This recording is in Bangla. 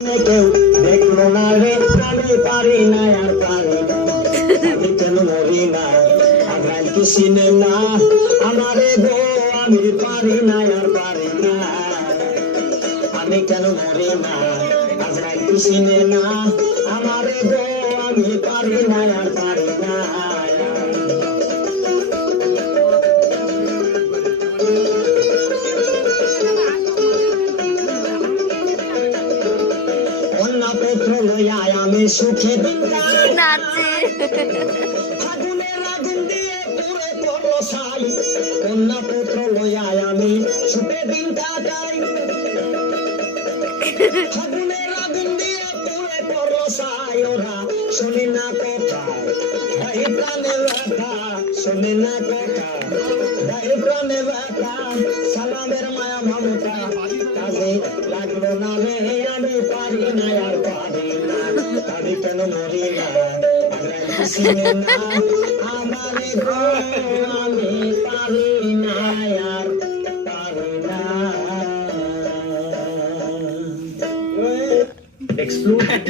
কেউ দেখলো না রে, আমি পারি না আর পারি না, আমি কেন মরি না, আগাল কি চিনে না আমারে গো, আমি পারি না আর পারি না, আমি কেন মরি না, আগাল কি চিনে না আমারে গো, আমি পারি না আর পারি না। পুত্র লইয়া আমি সুখে দিন নাচে আগুনের আগুন দিয়ে পুরে করলো ছাই, কন্যা পুত্র লইয়া আমি সুখে দিন কাটাই, আগুনের আগুন দিয়ে পুরে করলো ছাই, ওরা শুনি না কথা ভাই প্রাণের ব্যথা, শুনি না কথা ভাই প্রাণের ব্যথা, সালামের মায়া মমতা কাজে লাগলো না রে, আমি পারি না আর পারি না, আমি কেন মরি না, আমারে গো, আমি পারি না আর পারি না। Explode